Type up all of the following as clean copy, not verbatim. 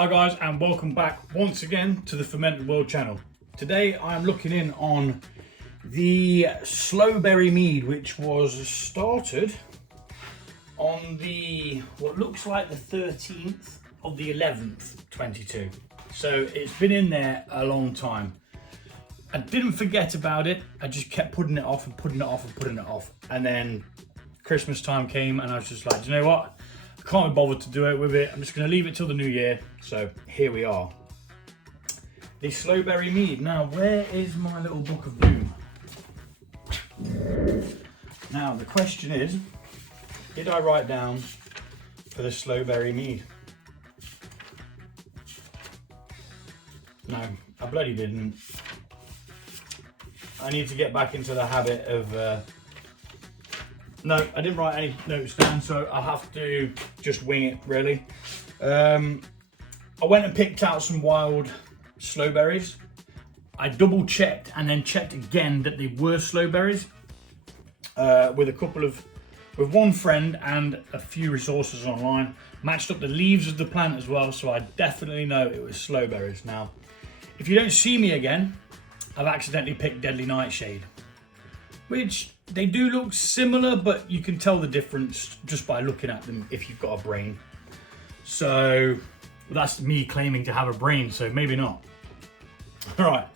Hi guys, and welcome back once again to the Fermented World channel. Today I'm looking in on the Sloe Berry mead, which was started on the what looks like the 13th of the 11th 22. So it's been in there a long time. I didn't forget about it, I just kept putting it off and putting it off and putting it off, and then Christmas time came and I was just like, do you know what, I can't be bothered to do it with it, I'm just going to leave it till the new year. So here we are, the Sloe Berry mead. Now where is my little book of doom? Now the question is, did I write down for the Sloe Berry mead? No, I bloody didn't. I need to get back into the habit of no, I didn't write any notes down, so I'll have to just wing it really. I went and picked out some wild sloe berries. I double checked and then checked again that they were sloe berries with one friend and a few resources online. Matched up the leaves of the plant as well, so I definitely know it was sloe berries. Now, if you don't see me again, I've accidentally picked Deadly Nightshade, which they do look similar, but you can tell the difference just by looking at them if you've got a brain. So that's me claiming to have a brain, so maybe not. All right,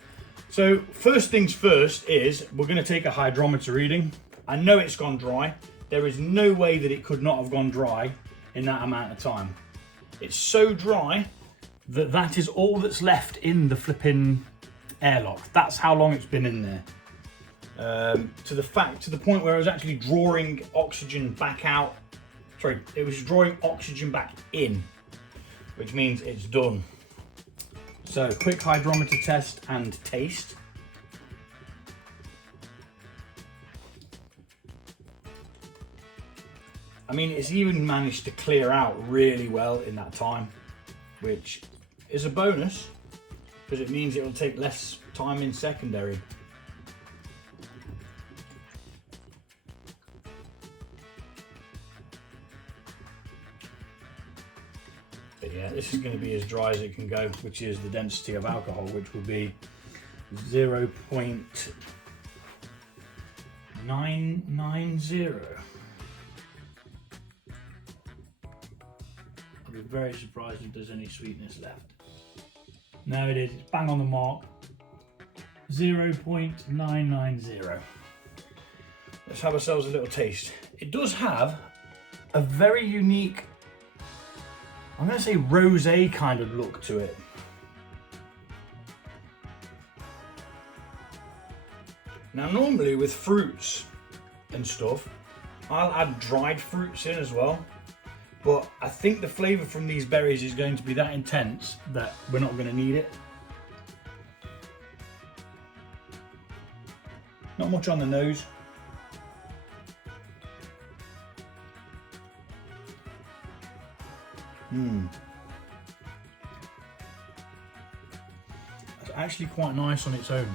so first things first is we're going to take a hydrometer reading. I know it's gone dry. There is no way that it could not have gone dry in that amount of time. It's so dry that that is all that's left in the flipping airlock. That's how long it's been in there. To the point where I was actually drawing oxygen back out. Sorry, it was drawing oxygen back in, which means it's done. So quick hydrometer test and taste. I mean, it's even managed to clear out really well in that time, which is a bonus because it means it will take less time in secondary. But yeah, this is going to be as dry as it can go, which is the density of alcohol, which will be 0.990. I'll be very surprised if there's any sweetness left. No, it is. It's bang on the mark. 0.990. Let's have ourselves a little taste. It does have a very unique, I'm going to say rosé kind of look to it. Now normally with fruits and stuff, I'll add dried fruits in as well. But I think the flavour from these berries is going to be that intense that we're not going to need it. Not much on the nose. It's actually quite nice on its own.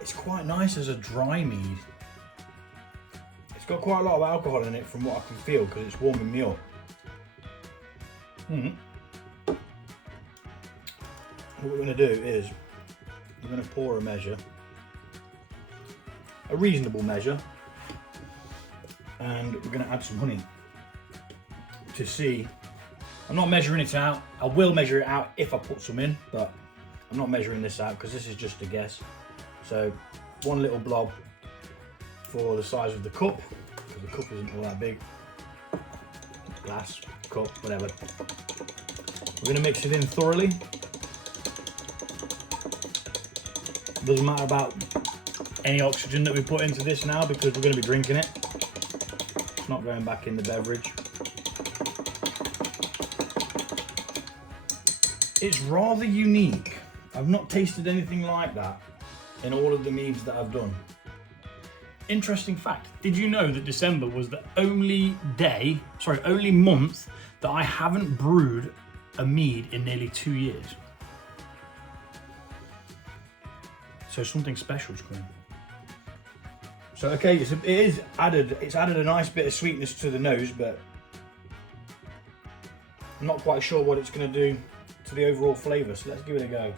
It's quite nice as a dry mead. It's got quite a lot of alcohol in it from what I can feel because it's warming me up. What we're going to do is we're going to pour a measure, a reasonable measure, and we're going to add some honey to see. I'm not measuring it out. I will measure it out if I put some in, but I'm not measuring this out because this is just a guess. So one little blob for the size of the cup, because the cup isn't all that big. Glass, cup, whatever. We're going to mix it in thoroughly. Doesn't matter about any oxygen that we put into this now because we're going to be drinking it. It's not going back in the beverage. It's rather unique. I've not tasted anything like that in all of the meads that I've done. Interesting fact, did you know that December was the only month that I haven't brewed a mead in nearly 2 years? So something special's coming. So okay, it's added a nice bit of sweetness to the nose, but I'm not quite sure what it's going to do to the overall flavour, so let's give it a go.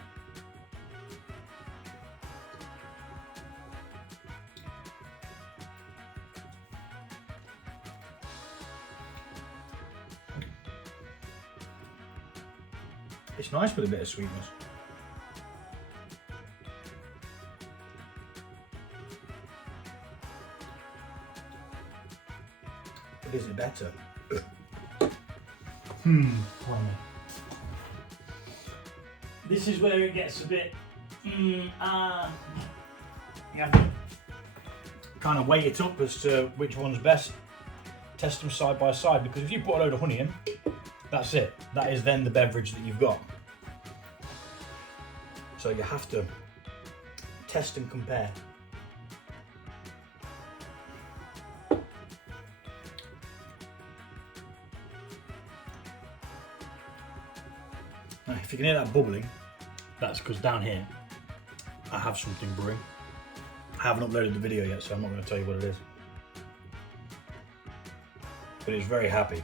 It's nice with a bit of sweetness. But is it better? This is where it gets a bit, you have to kind of weigh it up as to which one's best. Test them side by side, because if you put a load of honey in, that's it. That is then the beverage that you've got. So you have to test and compare. Now, if you can hear that bubbling, that's because down here I have something brewing. I haven't uploaded the video yet, so I'm not going to tell you what it is. But it's very happy.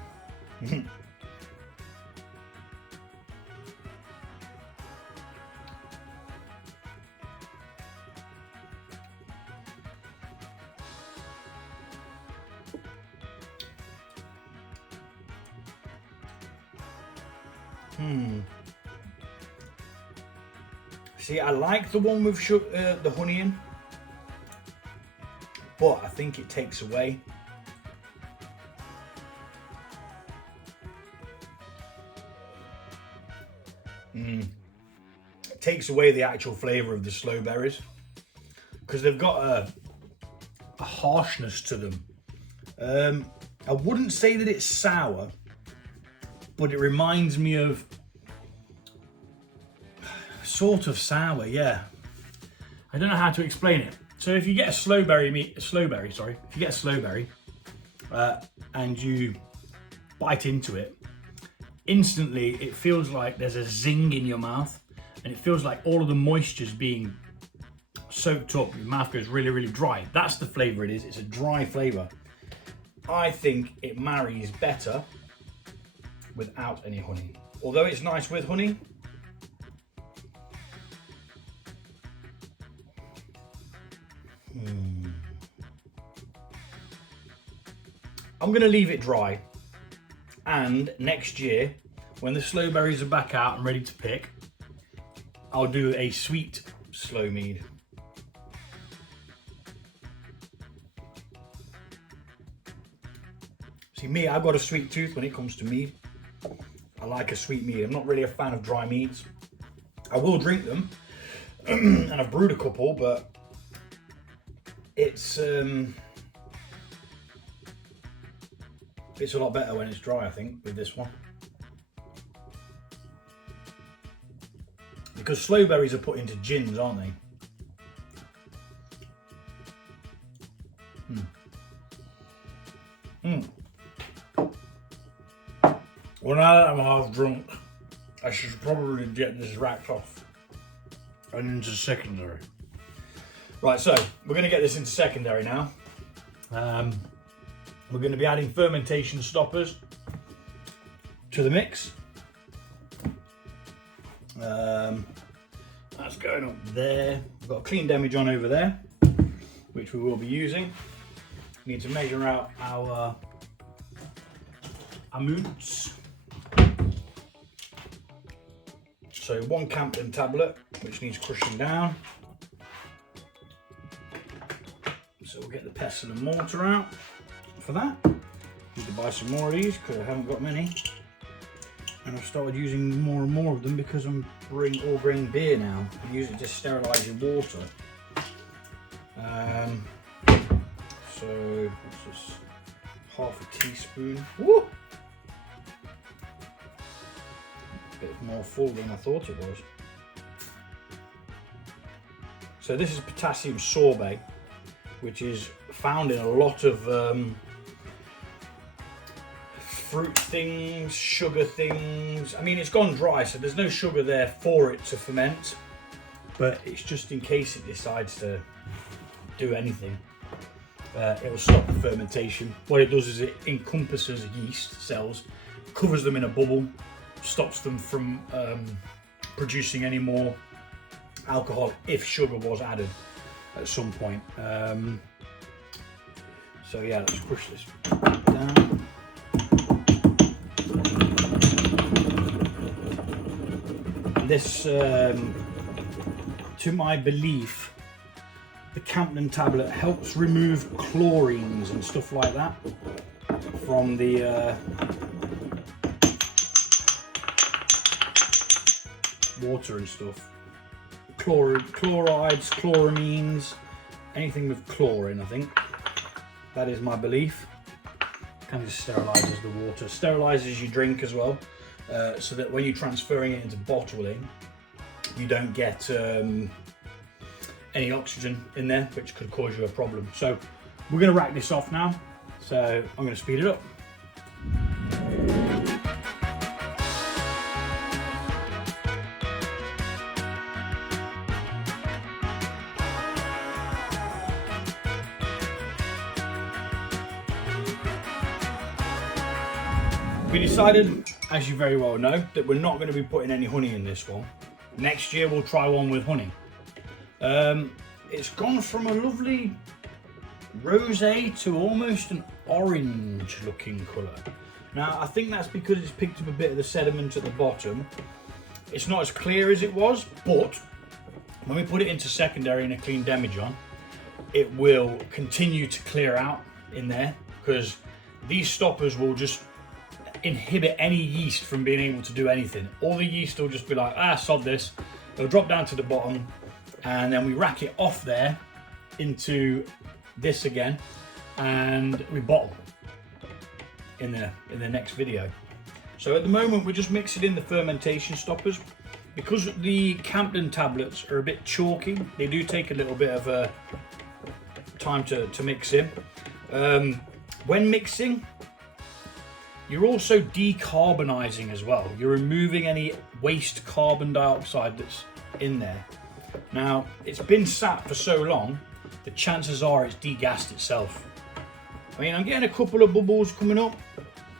See, I like the one with the honey in, but I think it takes away. It takes away the actual flavour of the sloe berries, because they've got a harshness to them. I wouldn't say that it's sour, but it reminds me of sort of sour, yeah. I don't know how to explain it. So if you get a sloe berry, and you bite into it, instantly it feels like there's a zing in your mouth, and it feels like all of the moisture's being soaked up. Your mouth goes really, really dry. That's the flavour it is. It's a dry flavour. I think it marries better without any honey. Although it's nice with honey, I'm going to leave it dry, and next year when the sloe berries are back out and ready to pick, I'll do a sweet sloe mead. See, me, I've got a sweet tooth when it comes to mead. I like a sweet mead. I'm not really a fan of dry meads. I will drink them, and I've brewed a couple, but it's a lot better when it's dry, I think, with this one. Because sloe berries are put into gins, aren't they? Well, now that I'm half drunk, I should probably get this racked off and into secondary. Right, so we're going to get this into secondary now. We're going to be adding fermentation stoppers to the mix. That's going up there. We've got a clean demijohn over there, which we will be using. We need to measure out our amounts. So 1 Campden tablet, which needs crushing down. So we'll get the pestle and mortar out for that. Need to buy some more of these because I haven't got many. And I've started using more and more of them because I'm brewing all grain beer now. I use it to sterilise your water. So this is half a teaspoon. Woo! A bit more full than I thought it was. So this is potassium sorbate, which is found in a lot of fruit things, sugar things. I mean, it's gone dry, so there's no sugar there for it to ferment. but it's just in case it decides to do anything. It will stop the fermentation. What it does is it encompasses yeast cells, covers them in a bubble, stops them from producing any more alcohol if sugar was added at some point. So yeah, let's push this down. And this, to my belief, the Campden tablet helps remove chlorines and stuff like that from the water and stuff. Chlorides, chloramines, anything with chlorine, I think. That is my belief. Kind of sterilises the water, sterilises your drink as well, so that when you're transferring it into bottling, you don't get any oxygen in there, which could cause you a problem. So we're going to rack this off now, so I'm going to speed it up. We decided, as you very well know, that we're not going to be putting any honey in this one. Next year we'll try one with honey. It's gone from a lovely rosé to almost an orange looking colour. Now I think that's because it's picked up a bit of the sediment at the bottom. It's not as clear as it was, but when we put it into secondary in a clean demijohn, it will continue to clear out in there, because these stoppers will just inhibit any yeast from being able to do anything. All the yeast will just be like, sod this. It'll drop down to the bottom, and then we rack it off there into this again, and we bottle in the next video. So at the moment we're just mixing in the fermentation stoppers. Because the Campden tablets are a bit chalky, they do take a little bit of time to mix in. When mixing, you're also decarbonising as well. You're removing any waste carbon dioxide that's in there. Now, it's been sat for so long, the chances are it's degassed itself. I mean, I'm getting a couple of bubbles coming up,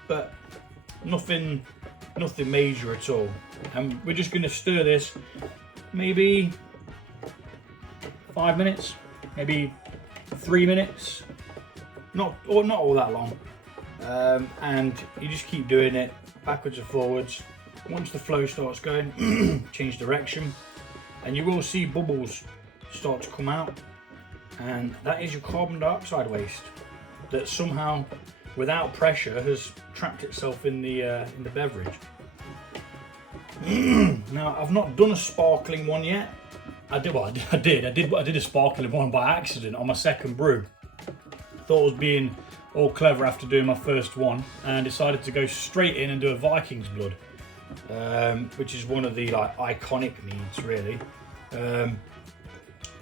but nothing major at all. And we're just going to stir this maybe 5 minutes, maybe 3 minutes, not all that long. And you just keep doing it backwards and forwards. Once the flow starts going, change direction, and you will see bubbles start to come out, and that is your carbon dioxide waste that somehow, without pressure, has trapped itself in the beverage. Now, I've not done a sparkling one yet. I did a sparkling one by accident on my second brew. Thought I was being all clever after doing my first one, and decided to go straight in and do a Viking's Blood, which is one of the iconic meads, really.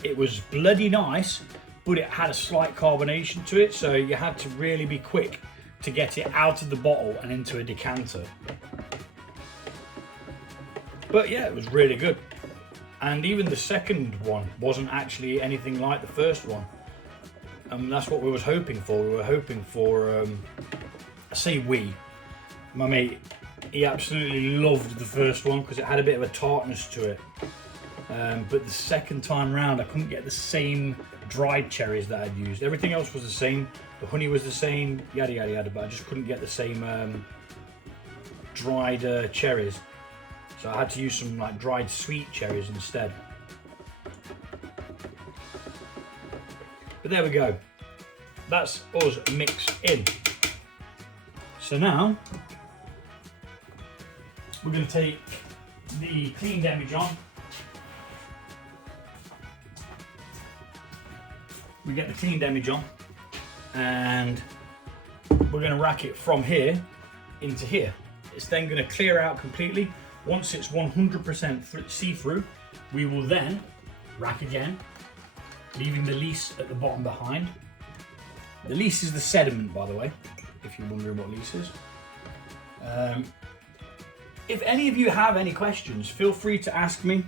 It was bloody nice, but it had a slight carbonation to it, so you had to really be quick to get it out of the bottle and into a decanter. But yeah, it was really good. And even the second one wasn't actually anything like the first one. That's what we was hoping for. We were hoping for, I say we, my mate, he absolutely loved the first one because it had a bit of a tartness to it. But the second time round, I couldn't get the same dried cherries that I'd used. Everything else was the same. The honey was the same, yada yada yada, but I just couldn't get the same dried cherries. So I had to use some dried sweet cherries instead. But there we go. That's us mixed in. So now we're going to take the clean demijohn. We get the clean demijohn, and we're going to rack it from here into here. It's then going to clear out completely. Once it's 100% see-through, we will then rack again, leaving the lees at the bottom behind. The lees is the sediment, by the way, if you're wondering what lees is. If any of you have any questions, feel free to ask me.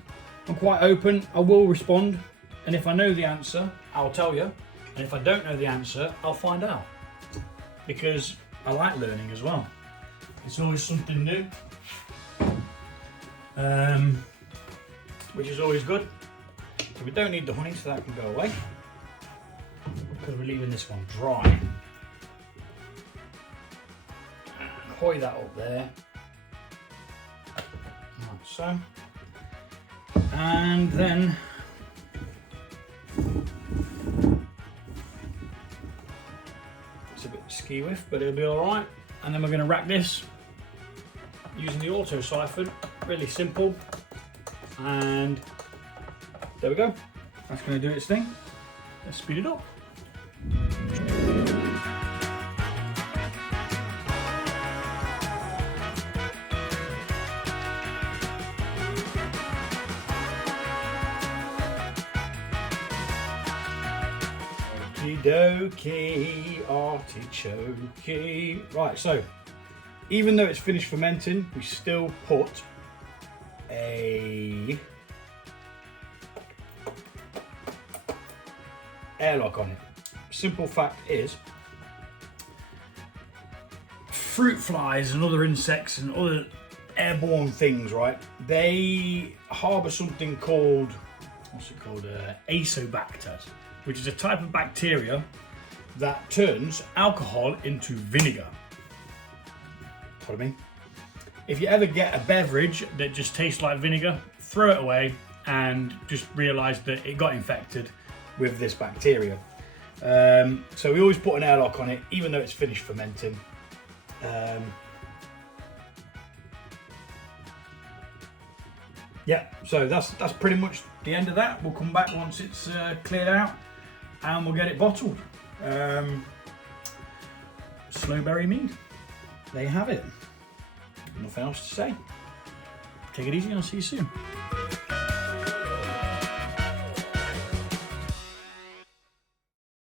I'm quite open, I will respond, and if I know the answer, I'll tell you, and if I don't know the answer, I'll find out, because I like learning as well. It's always something new, which is always good. So we don't need the honey, so that can go away, because we're leaving this one dry. Hoy that up there, like so, and then it's a bit ski whiff, but it'll be all right. And then we're going to rack this using the auto siphon, really simple, and there we go. That's going to do its thing. Let's speed it up. Okie artichoke. Right, so even though it's finished fermenting, we still put a airlock on it. Simple fact is, fruit flies and other insects and other airborne things, right, they harbour something called, what's it called, asobacters, which is a type of bacteria that turns alcohol into vinegar. What I mean? If you ever get a beverage that just tastes like vinegar, throw it away and just realise that it got infected with this bacteria. So we always put an airlock on it, even though it's finished fermenting. Yeah, so that's pretty much the end of that. We'll come back once it's cleared out and we'll get it bottled. Sloe Berry mead. There you have it. Nothing else to say. Take it easy and I'll see you soon.